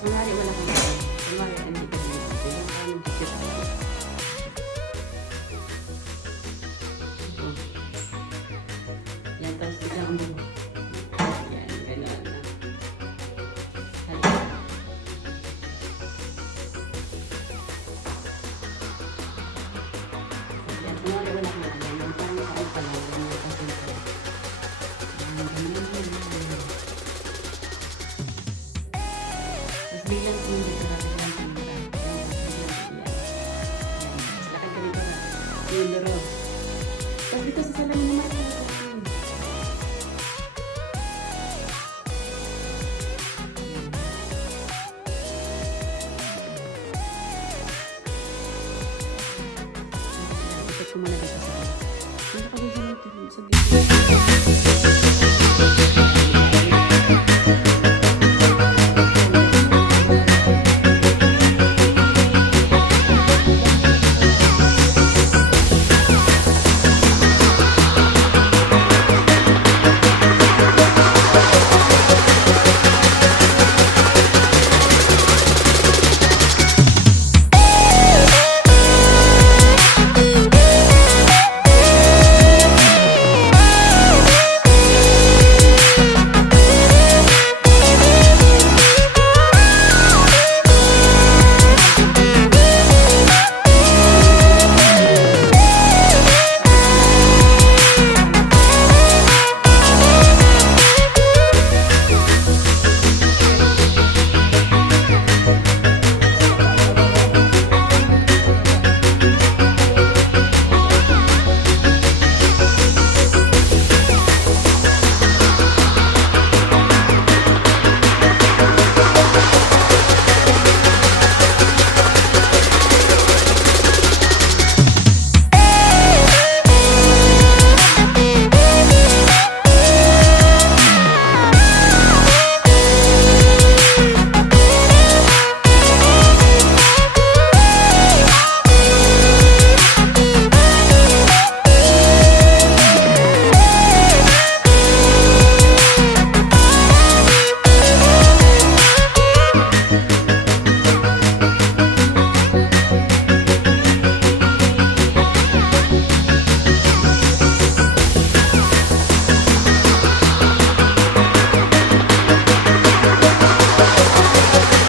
Kunwari wala kang gawin. Kunwari hindi ka dito. Yung parang dikit mo. Yan, tapos biglang mo. Yan, gano'n na. Yan, kunwari wala kang gawin. Yung parang ako pa lang. Yung kasi ito. Tapos biglang kung dito na biglang tumira. Tapos lakad ka dito na. Yung laro. Tapos dito sa salamin naman. Ikot ko muna dito sa dito ko dito sa